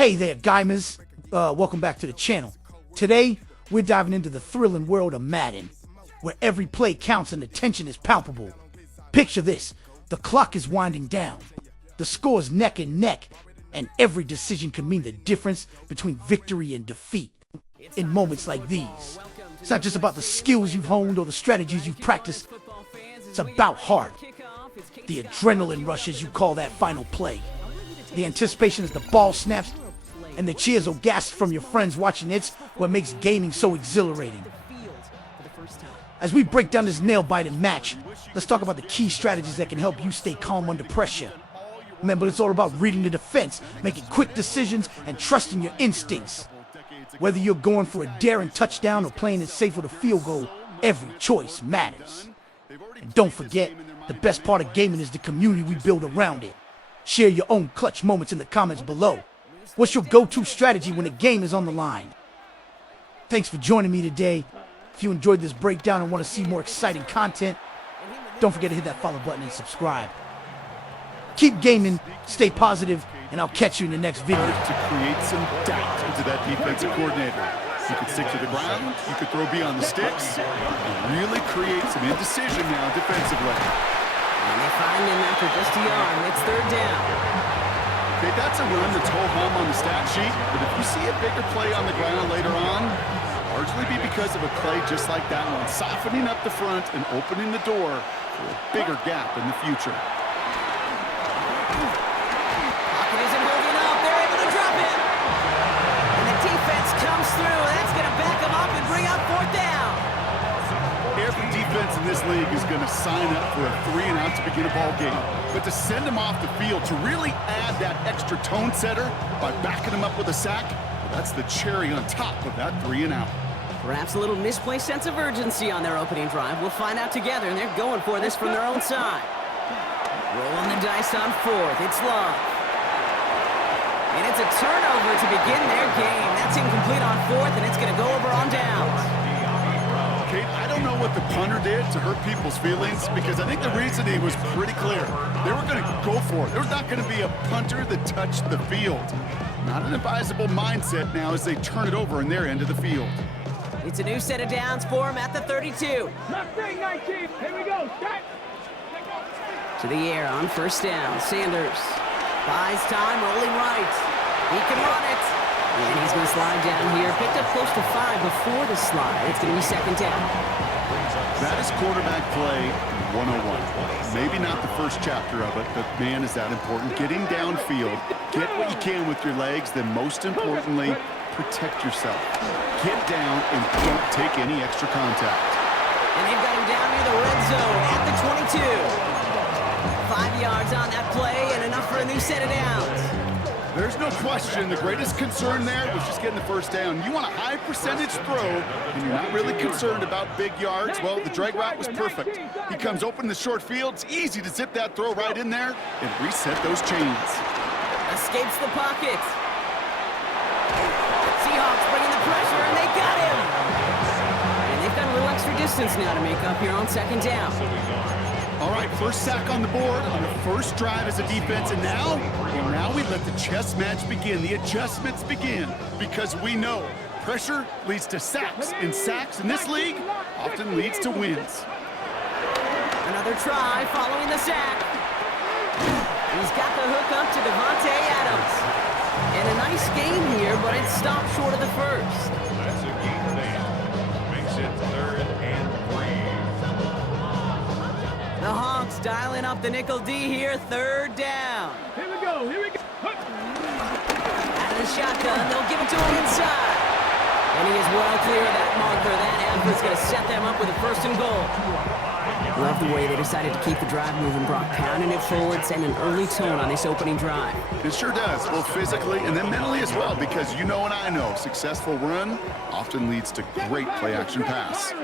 Hey there, gamers. Welcome back to the channel. Today, we're diving into the thrilling world of Madden, where every play counts and the tension is palpable. Picture this: the clock is winding down, the score's neck and neck, and every decision could mean the difference between victory and defeat. In moments like these, it's not just about the skills you've honed or the strategies you've practiced. It's about heart. The adrenaline rush as you call that final play. The anticipation as the ball snaps, and the cheers or gasps from your friends watching. It's what makes gaming so exhilarating. As we break down this nail-biting match, let's talk about the key strategies that can help you stay calm under pressure. Remember, it's all about reading the defense, making quick decisions, and trusting your instincts. Whether you're going for a daring touchdown or playing it safe with a field goal, every choice matters. And don't forget, the best part of gaming is the community we build around it. Share your own clutch moments in the comments below. What's your go-to strategy when the game is on the line? Thanks for joining me today. If you enjoyed this breakdown and want to see more exciting content, don't forget to hit that follow button and subscribe. Keep gaming, stay positive, and I'll catch you in the next video. To create some doubt into that defensive coordinator. You could stick to the ground, you could throw beyond the sticks, and really create some indecision now defensively. And they find him after just a yard. It's third down. Okay, that's a run that's ho-hum on the stat sheet, but if you see a bigger play on the ground later on, largely be because of a play just like that one, softening up the front and opening the door for a bigger gap in the future. Pocket isn't holding up. They're able to drop it. And the defense comes through. That's going to back them up and bring up fourth down. Every defense in this league is going to sign up for a 3-and-out to begin a ball game. But to send them off the field, to really add that extra tone setter by backing them up with a sack, well, that's the cherry on top of that 3-and-out. Perhaps a little misplaced sense of urgency on their opening drive. We'll find out together, and they're going for this from their own side. Rolling the dice on fourth. It's Love. And it's a turnover to begin their game. That's incomplete on fourth, and it's going to go over on downs. Kate, I don't know what the punter did to hurt people's feelings, because I think the reasoning was pretty clear. They were going to go for it. There's not going to be a punter that touched the field. Not an advisable mindset now as they turn it over in their end of the field. It's a new set of downs for him at the 32. Left thing, 19. Here we go. Start. To the air on first down. Sanders buys time, rolling right. He can run it. And he's going to slide down here. Picked up close to 5 before the slide. It's going to be second down. That is quarterback play 101. Maybe not the first chapter of it, but man, is that important. Getting downfield, get what you can with your legs, then most importantly, protect yourself. Get down and don't take any extra contact. And they've got him down near the red zone at the 22. 5 yards on that play and enough for a new set of downs. There's no question the greatest concern there was just getting the first down. You want a high percentage throw, and you're not really concerned about big yards. Well, the drag route was perfect. He comes open in the short field. It's easy to zip that throw right in there and reset those chains. Escapes the pocket. Seahawks bringing the pressure, and they got him. And they've got a little extra distance now to make up here on second down. All right, first sack on the board on the first drive as a defense, and now we let the chess match begin. The adjustments begin, because we know pressure leads to sacks, and sacks in this league often leads to wins. Another try following the sack. He's got the hook up to Devontae Adams. And a nice game here, but it stopped short of the first. That's a game down. Makes it 3rd and 3. The Hawks dialing up the nickel D here, third down. Here we go. Here we go. Out of the shotgun, they'll give it to him inside. And he is well clear of that marker. That effort's going to set them up with a first and goal. Love the way they decided to keep the drive moving, Brock, pounding it forward, setting an early tone on this opening drive. It sure does, both physically and then mentally as well, because you know and I know, successful run often leads to great play-action pass.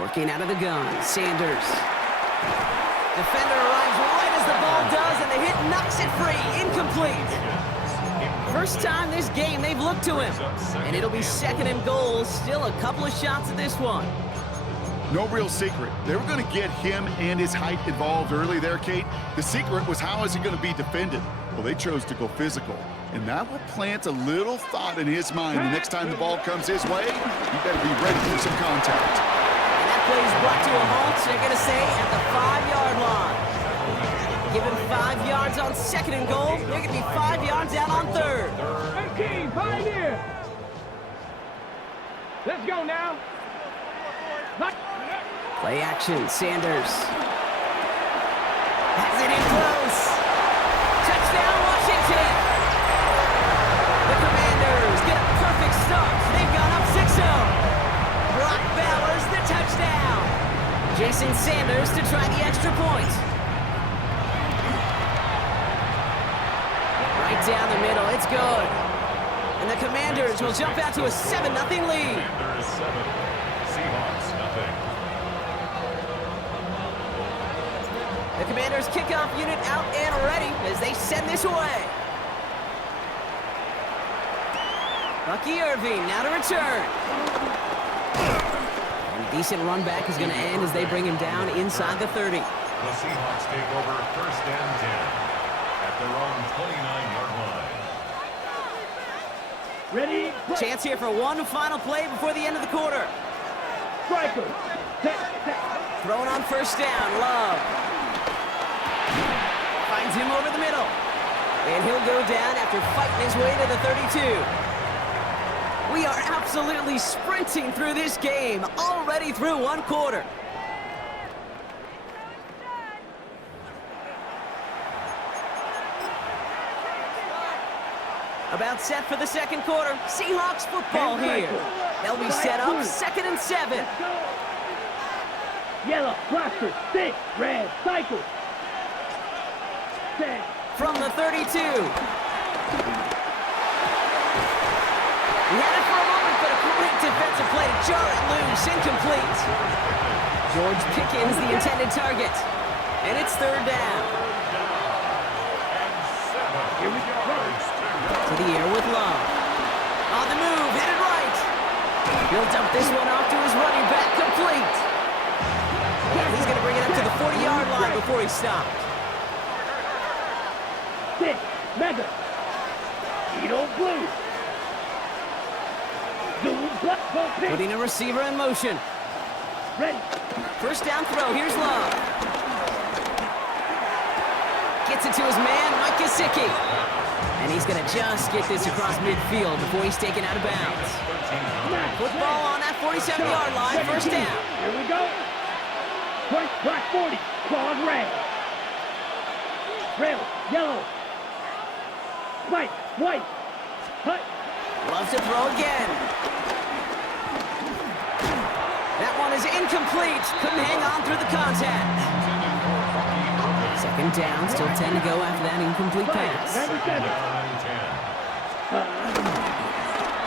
Working out of the gun, Sanders. Defender arrives right as the ball does, and the hit knocks it free, incomplete. First time this game they've looked to him, and it'll be second and goal. Still a couple of shots at this one. No real secret. They were going to get him and his height involved early there, Kate. The secret was how is he going to be defended? Well, they chose to go physical. And that will plant a little thought in his mind the next time the ball comes his way. He better be ready for some contact. And that play is brought to a halt, they're going to say, at the 5-yard line. Given 5 yards on 2nd and goal, they're going to be 5 yards out on 3rd. Hey, Pioneer. Let's go now. Play action, Sanders. Has it in close. Touchdown, Washington. The Commanders get a perfect start. They've gone up 6-0. Brock Bowers, the touchdown. Jason Sanders to try the extra point. Right down the middle, it's good. And the Commanders will jump out to a 7-0 lead. Commanders 7, Seahawks nothing. The Commanders kickoff unit out and ready as they send this away. Bucky Irving now to return. And a decent run back is going to end as they bring him down inside the 30. The Seahawks take over 1st and 10 at their own 29-yard line. Ready? Chance here for one final play before the end of the quarter. Striker. Thrown on 1st down, Love. Finds him over the middle. And he'll go down after fighting his way to the 32. We are absolutely sprinting through this game, already through one quarter. About set for the 2nd quarter. Seahawks football here. They'll be set up 2nd and 7. Yellow, blaster, stick, red, cycle. From the 32. He had it for a moment, but a great defensive play to jar it loose, incomplete. George Pickens, the intended target. And it's 3rd down. Here we go. To the air with Love. On the move, headed right. He'll dump this one off to his running back, complete. And he's going to bring it up to the 40-yard line before he stopped. Stick, mega. Edo blue. Putting a receiver in motion. Ready. 1st down throw, here's Love. Gets it to his man, Mike Gesicki. And he's going to just get this across midfield before he's taken out of bounds. Football on that 47-yard line, 1st down. Here we go. Point, black 40, claws red. Rail, yellow. White, white. Hut. Loves to throw again. That one is incomplete. Couldn't hang on through the contact. 2nd down, still 10 to go after that incomplete pass.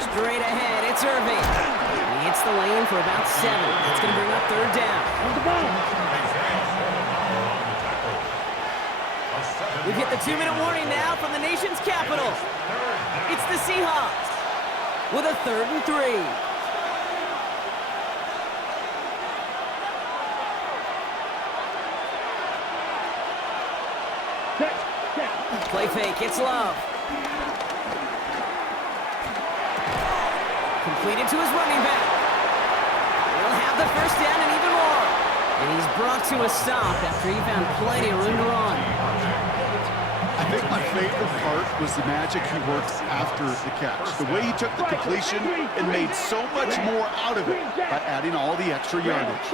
Straight ahead, it's Irving. He hits the lane for about 7. That's going to bring up 3rd down. We've hit the 2-minute warning now from the nation's capital. It's the Seahawks with a 3rd and 3. Play fake, it's Love. Completed to his running back. He'll have the 1st down and even more. And he's brought to a stop after he found plenty of room to run. I think my favorite part was the magic he worked after the catch. The way he took the completion and made so much more out of it by adding all the extra yardage.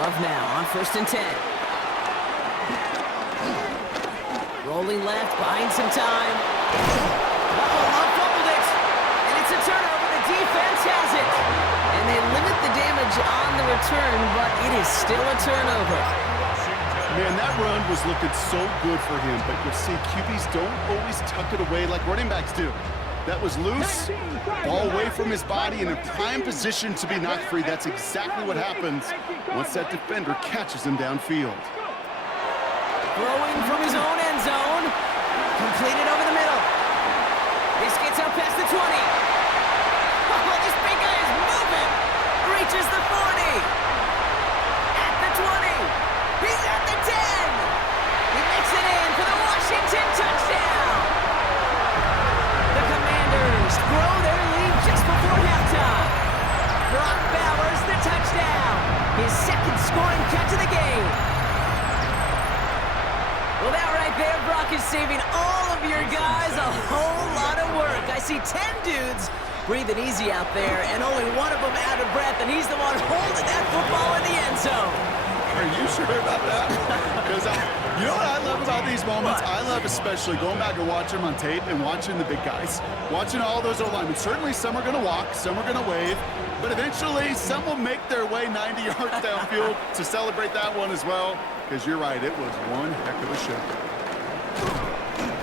Love now on 1st and 10. Rolling left, buying some time. Love fumbled it. And it's a turnover. The defense has it. And they limit the damage on the return, but it is still a turnover. Man, that run was looking so good for him, but you'll see QBs don't always tuck it away like running backs do. That was loose, ball away from his body, and in prime position to be knocked free. That's exactly what happens once that defender catches him downfield. Throwing from his own end zone. Completed over the middle. This gets up past the 20. Oh, this big guy is moving. Great is saving all of your guys a whole lot of work. I see 10 dudes breathing easy out there, and only one of them out of breath, and he's the one holding that football in the end zone. Are you sure about that? Because you know what I love about these moments? I love especially going back and watching them on tape and watching the big guys. Watching all those O-linemen. Certainly some are going to walk, some are going to wave, but eventually some will make their way 90 yards downfield to celebrate that one as well. Because you're right, it was one heck of a show.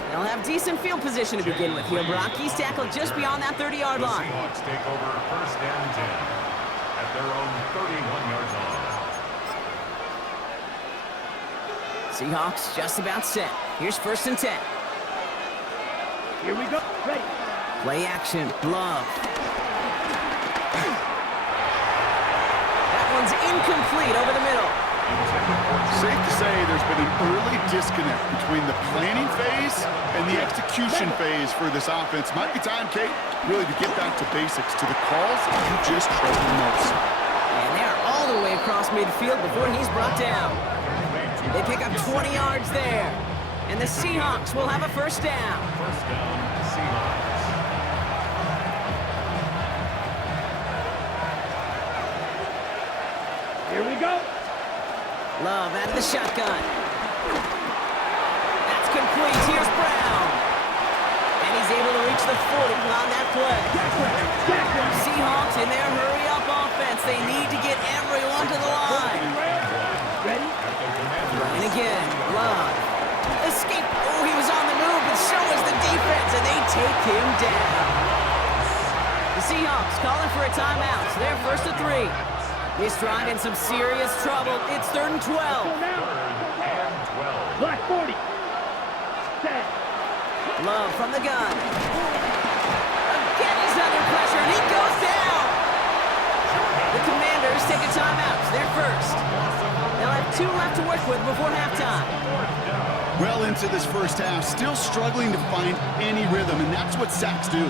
They'll have decent field position to begin with here, Brock. He's tackled just beyond that 30-yard line. The Seahawks take over first and 10 at their own 31-yard line. Seahawks just about set. Here's first and 10. Here we go. Ready. Play action. Love. That one's incomplete over the middle. Safe to say there's been an early disconnect between the planning phase and the execution phase for this offense. Might be time, Kate, really to get back to basics, to the calls you just trust the most. And they're all the way across midfield before he's brought down. They pick up 20 yards there. And the Seahawks will have a first down. First down, Seahawks. Here we go. Love out of the shotgun. That's complete. Here's Brown. And he's able to reach the 40 on that play. Seahawks in their hurry-up offense. They need to get everyone to the line. Ready. And again, Love. Escape. Oh, he was on the move, but so is the defense, and they take him down. The Seahawks calling for a timeout, so they're first to 3. This drive in some serious trouble. It's 3rd and 12. Black 40. 10. Love from the gun. Again, he's under pressure, and he goes down. The Commanders take a timeout. They're first. They'll have 2 left to work with before halftime. Well into this first half, still struggling to find any rhythm, and that's what sacks do.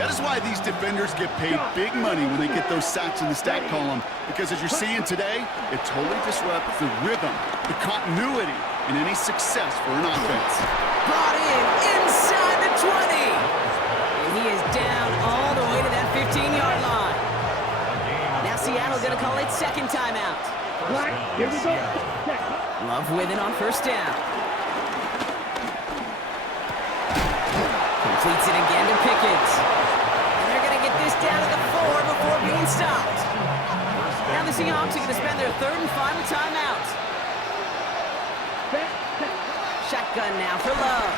That is why these defenders get paid big money when they get those sacks in the stat column, because as you're seeing today, it totally disrupts the rhythm, the continuity, and any success for an offense. Brought in inside the 20. And he is down all the way to that 15-yard line. Now Seattle going to call it second timeout. Black. Here we go. Love with it on first down. Completes it again to Pickens. And they're going to get this down to the 4 before being stopped. Now the Seahawks are going to spend their 3rd and final timeout. Shotgun now for Love.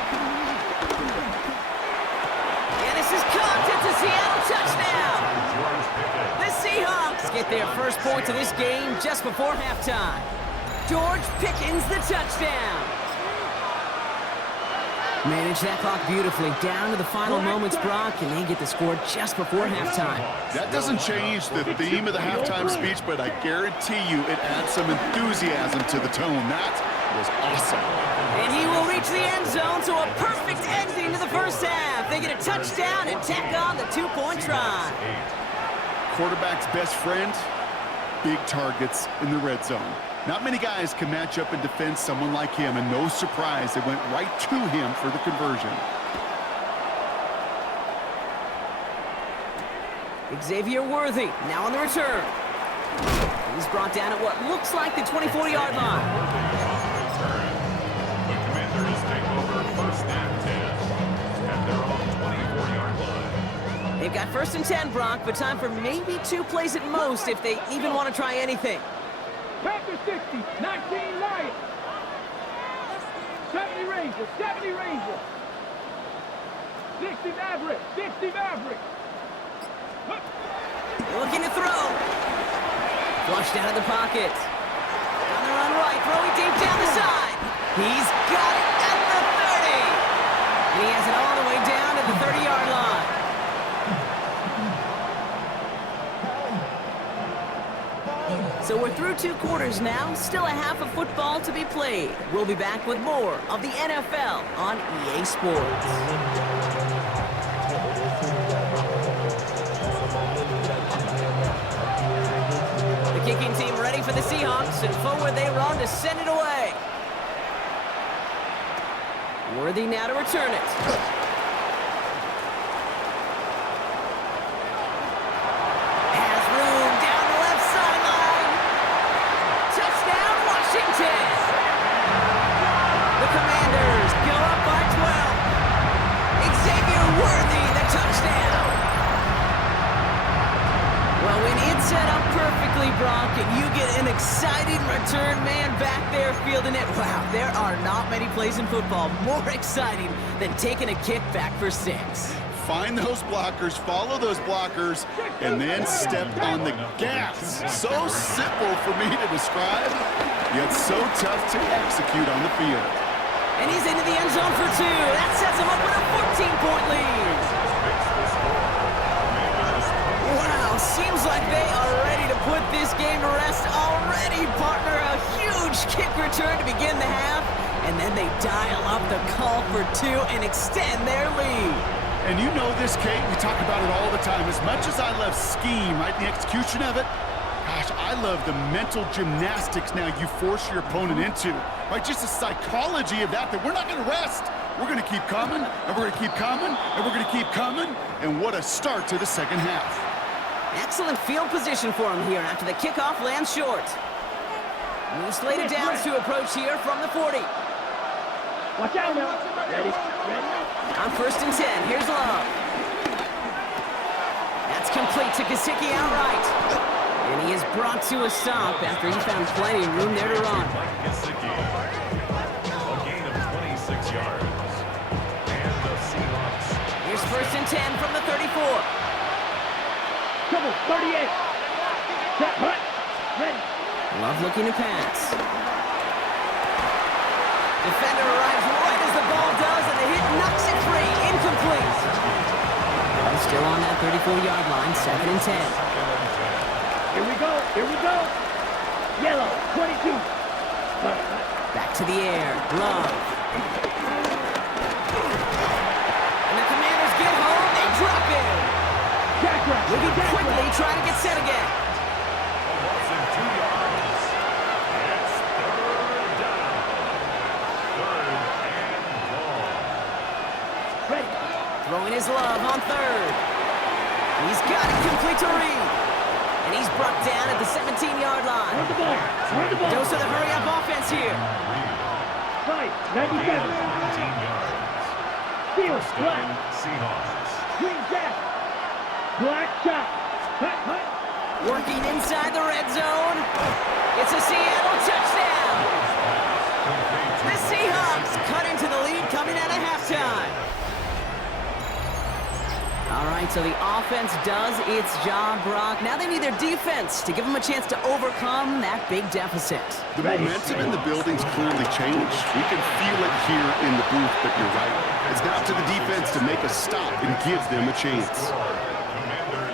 And this is caught. It's a Seattle touchdown. The Seahawks get their first points of this game just before halftime. George Pickens the touchdown. Manage that clock beautifully down to the final moments, Brock, and they get the score just before halftime. That doesn't change the theme of the halftime speech, but I guarantee you it adds some enthusiasm to the tone. That was awesome. And he will reach the end zone, so a perfect ending to the first half. They get a touchdown and tack on the 2-point try. Quarterback's best friend, big targets in the red zone. Not many guys can match up and defend someone like him, and no surprise, they went right to him for the conversion. Xavier Worthy now on the return. He's brought down at what looks like the 24-yard line. The Commanders take over first and 10 at their own 24-yard line. They've got first and 10, Brock, but time for maybe 2 plays at most if they even want to try anything. Panther 60, 19 Lions. 70 Rangers, 70 Rangers. 60 Maverick, 60 Maverick. Looking to throw. Flushed out of the pocket. On the run right, throwing deep down the side. He's got it at the 30. And he has it all the way down to the 30-yard line. So we're through 2 quarters now, still a half of football to be played. We'll be back with more of the NFL on EA Sports. The kicking team ready for the Seahawks, and forward they run to send it away. Worthy now to return it. Has room down the left sideline. Touchdown, Washington. The Commanders go up by 12. Xavier Worthy, the touchdown. Well, when it's set up perfectly, Brock, and you get an exciting return man back there fielding it, wow, there are not many plays in football more exciting than taking a kick back for 6. Find those blockers, follow those blockers, and then step on the gas. So simple for me to describe, yet so tough to execute on the field. And he's into the end zone for 2. That sets him up with a 14-point lead. Wow, seems like they are ready to put this game to rest already, partner. A huge kick return to begin the half, and then they dial up the call for 2 and extend their lead. And you know this, Kate, we talk about it all the time. As much as I love scheme, right, the execution of it, gosh, I love the mental gymnastics now you force your opponent into. Right, just the psychology of that we're not going to rest. We're going to keep coming, and we're going to keep coming, and we're going to keep coming. And what a start to the second half. Excellent field position for him here after the kickoff lands short. New slated downs to approach here from the 40. Watch out now. Ready. On 1st and 10, here's Love. That's complete to Gesicki outright. And he is brought to a stop after he found plenty of room there to run. Gesicki. A gain of 26 yards. And the Seahawks. Here's 1st and 10 from the 34. Trouble, 38. Set, hut. Ready. Love looking to pass. Defender arrives right as the ball does, and the hit knocks it free. Incomplete. Ball still on that 34-yard line, 2nd and 10. Here we go. Here we go. Yellow, 22. Back to the air. Love. And the Commanders get home. They drop it. Looking quickly, trying to get set again. Loss of 2 yards. It's 3rd down. 3rd and long. Ready. Throwing his Love on 3rd. He's got it complete to Reed. And he's brought down at the 17-yard line. Where's the ball? Where's the ball? Dose of the hurry-up offense here. Right. Gain 97. of 19 yards. Field. First Black. down, Seahawks. Green jack. Black shot. Hut, hut. Working inside the red zone. It's a Seattle touchdown. The Seahawks cut into the lead coming out of halftime. All right, so the offense does its job, Brock. Now they need their defense to give them a chance to overcome that big deficit. The momentum in the building's clearly changed. We can feel it here in the booth, but you're right. It's now up to the defense to make a stop and give them a chance.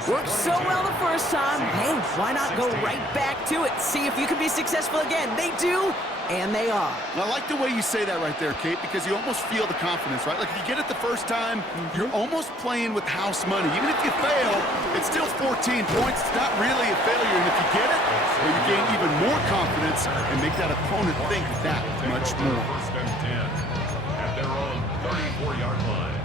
Worked so well the first time. Hey, why not go right back to it? See if you can be successful again. They do, and they are. I like the way you say that right there, Kate, because you almost feel the confidence, right? Like if you get it the first time, you're almost playing with house money. Even if you fail, it's still 14 points. It's not really a failure. And if you get it, well, you gain even more confidence and make that opponent think that much more. 1st and 10 at their own 34-yard line.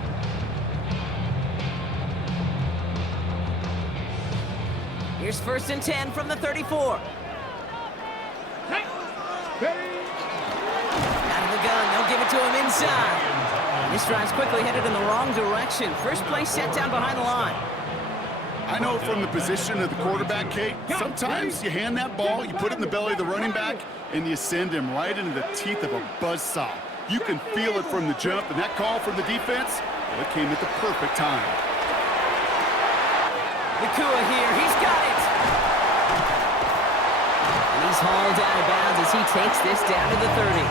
Here's 1st and 10 from the 34. Ready. Out of the gun, they'll give it to him inside. This drive's quickly headed in the wrong direction. First play set down behind the line. I know from the position of the quarterback, Kate, sometimes you hand that ball, you put it in the belly of the running back, and you send him right into the teeth of a buzzsaw. You can feel it from the jump, and that call from the defense, well, it came at the perfect time. Nakua here, he's got it. And he's hauled out of bounds as he takes this down to the 30.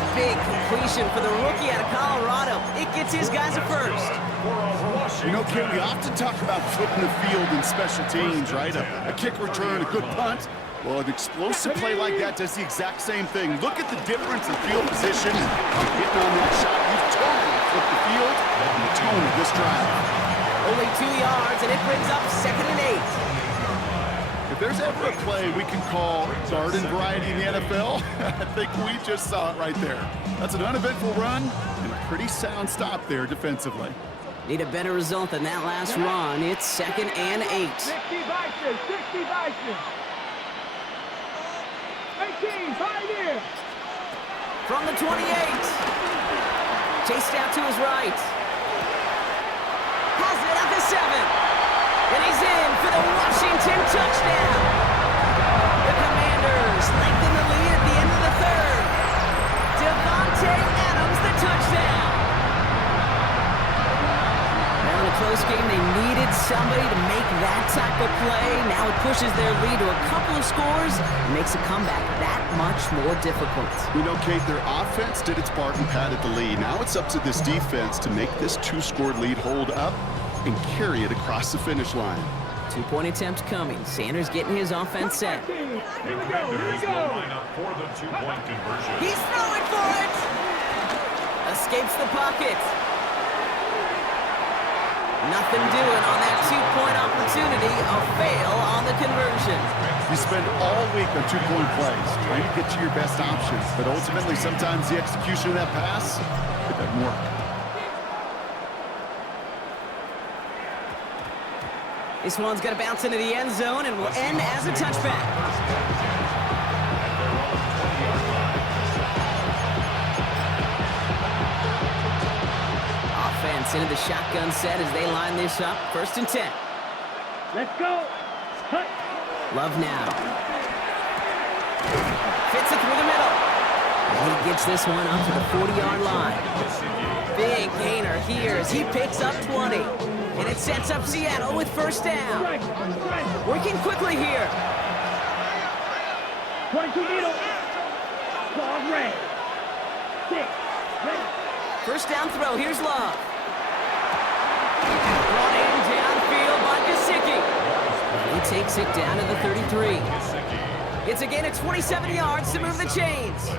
A big completion for the rookie out of Colorado. It gets his guys a first. You know, Kate, we often talk about flipping the field in special teams, right? A kick return, a good punt. Well, an explosive play like that does the exact same thing. Look at the difference in field position. Hitting on that shot, you've totally flipped the field and the tone of this drive. Only 2 yards, and it brings up 2nd and 8. If there's ever a play we can call garden variety in the NFL, I think we just saw it right there. That's an uneventful run and a pretty sound stop there defensively. Need a better result than that last run. It's 2nd and 8. 60 Bison, 60 Bison. 18, Pioneer. From the 28. Chased out to his right. Has it at the 7. And he's in for the Washington touchdown. The Commanders lengthen the lead at the end of the 3rd. Devontae Adams, the touchdown. Now in a close game, they needed somebody to make that type of play. Now it pushes their lead to a couple of scores and makes a comeback that much more difficult. You know, Kate, their offense did its part and padded the lead. Now it's up to this defense to make this 2-score lead hold up and carry it across the finish line. 2-point attempt coming. Sanders getting his offense set. The Commanders will line up for the 2-point conversion. He's throwing for it! Escapes the pocket. Nothing doing on that 2-point opportunity. A fail on the conversion. You spend all week on 2-point plays, trying to get to your best options, but ultimately sometimes the execution of that pass, it doesn't work. This one's going to bounce into the end zone and will end as a touchback. Offense into the shotgun set as they line this up. 1st and 10. Let's go. Hut. Love now. Fits it through the middle. And he gets this one up to the 40-yard line. Big gainer here as he picks up 20. And it sets up Seattle with 1st down. Working quickly here. 22 middle. Ball red. 6. Ready. 1st down throw. Here's Love. Brought in downfield by Gesicki. He takes it down to the 33. It's again at 27 yards to move the chains.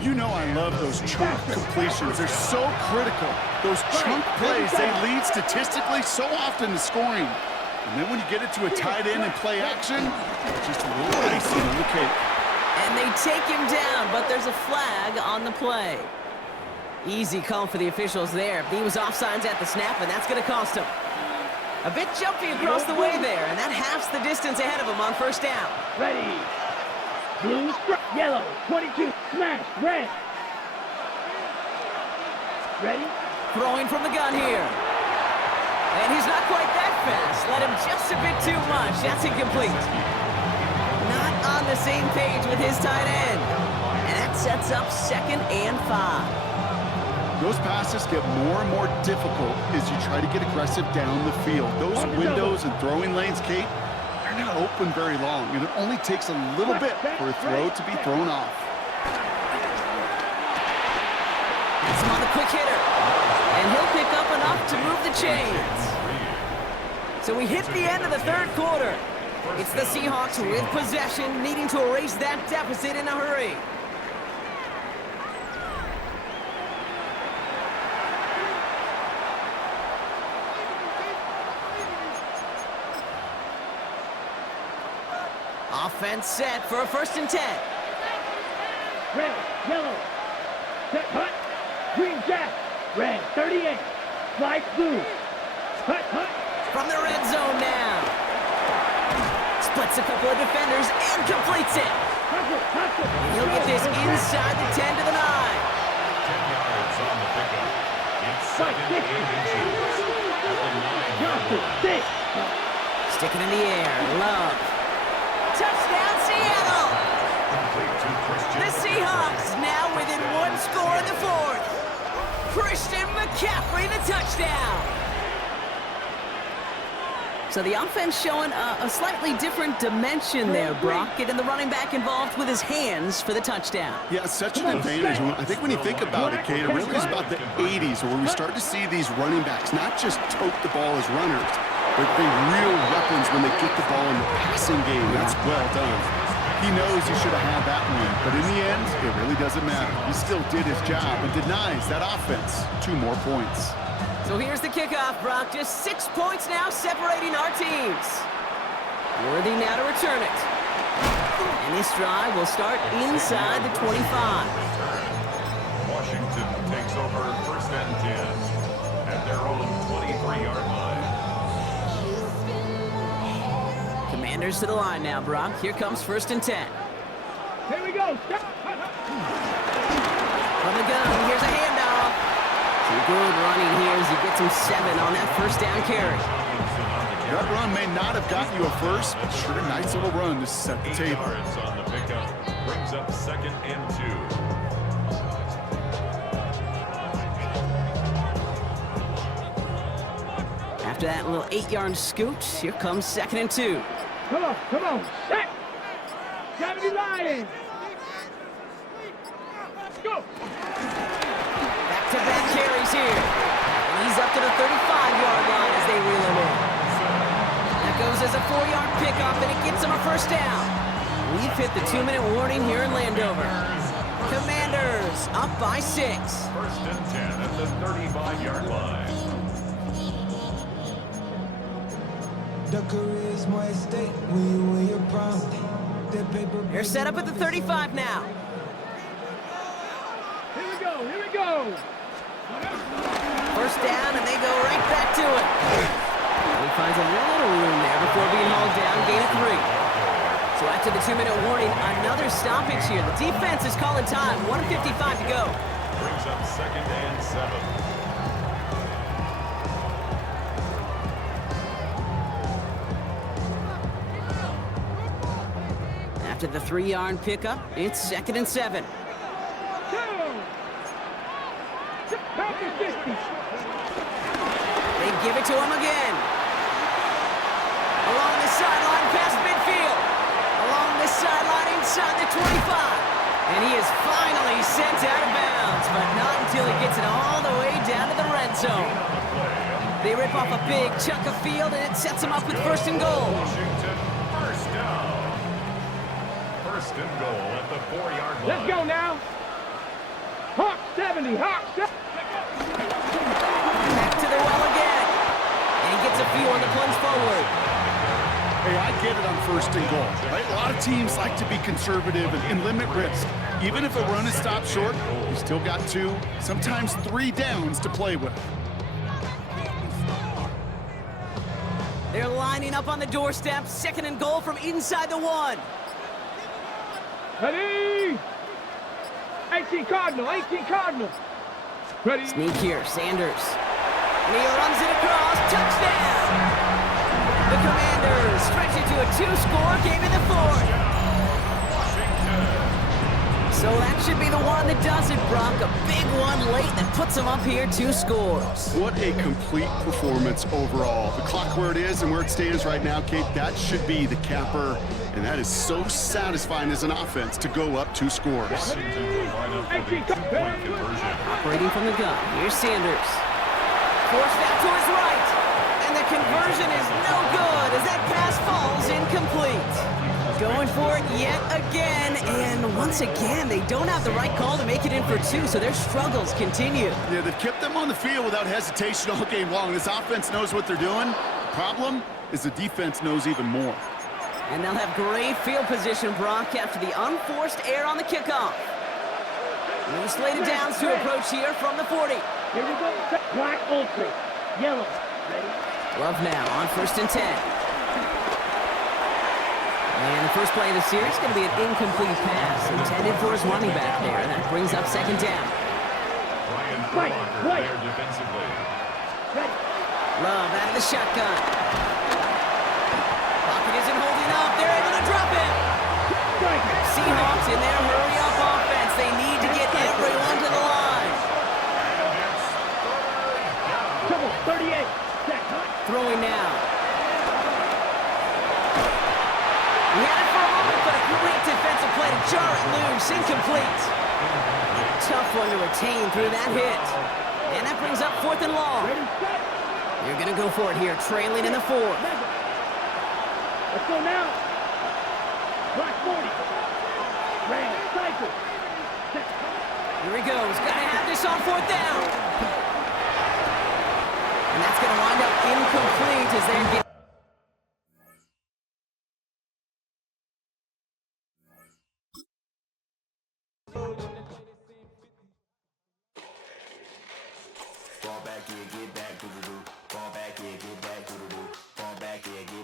You know I love those chunk completions. They're so critical. Those chunk plays, they lead statistically so often to scoring. And then when you get it to a tight end and play action, it's just a little icing on the cake. And they take him down, but there's a flag on the play. Easy call for the officials there. He was offsides at the snap, and that's going to cost him. A bit jumpy across the way there, and that halves the distance ahead of him on 1st down. Ready. Blue, yellow, 22, smash, red. Ready? Throwing from the gun here. And he's not quite that fast. Let him just a bit too much. That's incomplete. Not on the same page with his tight end. And that sets up 2nd and 5. Those passes get more and more difficult as you try to get aggressive down the field. Those windows and throwing lanes, Kate, they're not open very long, and it only takes a little bit for a throw to be thrown off. Gets him on the quick hitter. And he'll pick up enough to move the chains. So we hit the end of the 3rd quarter. It's the Seahawks with possession, needing to erase that deficit in a hurry. Offense set for a 1st and 10. Red, yellow. Set, hut. Green jack. Red, 38. Slide blue. Hut, hut. From the red zone now. Splits a couple of defenders and completes it. Hustle, hustle. He'll get this inside the 10 to the 9. 10 yards on the pickup. It's 2nd and 8. Stick it in the air. Love. Touchdown, Seattle! The Seahawks now within 1 score in the 4th. Christian McCaffrey, the touchdown. So the offense showing a slightly different dimension there, Brock. Getting the running back involved with his hands for the touchdown. Yeah, such an advantage. I think when you think about it, Kate, it really is about the 80s where we start to see these running backs not just tote the ball as runners, but be real weapons when they get the ball in the passing game. That's well done. He knows he should have had that one, but in the end, it really doesn't matter. He still did his job and denies that offense 2 more points. So here's the kickoff, Brock. Just 6 points now separating our teams. Worthy now to return it. And this drive will start inside the 25. Washington takes over first and 10 at their own 23-yard line. Commanders to the line now, Brock. Here comes first and 10. Here we go. From the gun, here's a handoff. Some good running here as he gets him 7 on that first down carry. That run may not have gotten you a first, but sure, nice little run to set the 8 table. yards on the pickup brings up second and 2. After that little 8-yard scoot, here comes second and 2. Come on, come on. Set. 70 Lions. Go. Back-to-back carries here. And he's up to the 35-yard line as they reel him in. That goes as a 4-yard pickup, and it gets him a first down. We've hit the 2-minute warning here in Landover. Commanders up by 6. First and 10 at the 35-yard line. They're set up at the 35 now. Here we go, here we go. First down, and they go right back to it. He finds a little room there before being hauled down, gain of 3. So after the 2-minute warning, another stoppage here. The defense is calling time, 1:55 to go. Brings up second and 7. After the 3-yard pickup, it's second and 7. They give it to him again. Along the sideline, past midfield. Along the sideline, inside the 25. And he is finally sent out of bounds, but not until he gets it all the way down to the red zone. They rip off a big chunk of field, and it sets him up with first and goal. Washington, first down. First and goal at the 4-yard line. Let's go now. Hawk 70, Hawk 70. Back to the well again. And he gets a few on the plunge forward. Hey, I get it on first and goal, right? A lot of teams like to be conservative and limit risk. Even if a run is stopped short, you still got 2, sometimes 3 downs to play with. They're lining up on the doorstep. Second and goal from inside the 1. Ready? 18 Cardinal, 18 Cardinal. Ready? Sneak here, Sanders. And he runs it across. Touchdown! The Commanders stretch it to a 2-score game in the 4th. So that should be the one that does it, Brock. A big one late that puts them up here 2 scores. What a complete performance overall. The clock where it is and where it stands right now, Kate, that should be the capper. And that is so satisfying as an offense to go up 2 scores. Washington will line up with a 2-point conversion. Operating from the gun, here's Sanders. Forced out to his right. And the conversion is no good as that pass falls incomplete. Going for it yet again, and once again, they don't have the right call to make it in for 2, so their struggles continue. Yeah, they've kept them on the field without hesitation all game long. This offense knows what they're doing. Problem is the defense knows even more. And they'll have great field position, Brock, after the unforced error on the kickoff. New slated downs to approach here from the 40. Here we go. Black ultra. Yellow. Ready? Love now on first and 10. And the first play of the series is going to be an incomplete pass intended for his running back there. And that brings up second down. Ryan Right, Urlacher right. there defensively. Ready? Love out of the shotgun. Pocket isn't holding up. They're able to drop it. Strike. Seahawks in their hurry-up offense. They need to get everyone to the line. Trouble. 38. Set. Throwing now. He had it for a moment, but a great defensive play to jar it loose. Incomplete. Tough one to retain through that hit. And that brings up 4th and long. Ready? Set. You're going to go for it here, trailing in the 4th. Let's go now. Black 40. Ram. Cycle. Set. Here he goes. Got to have this on 4th down. And that's going to wind up incomplete as they get Fall back, yeah, get back, do do do. Fall back, yeah, get back, do do do. Fall back, yeah, get back.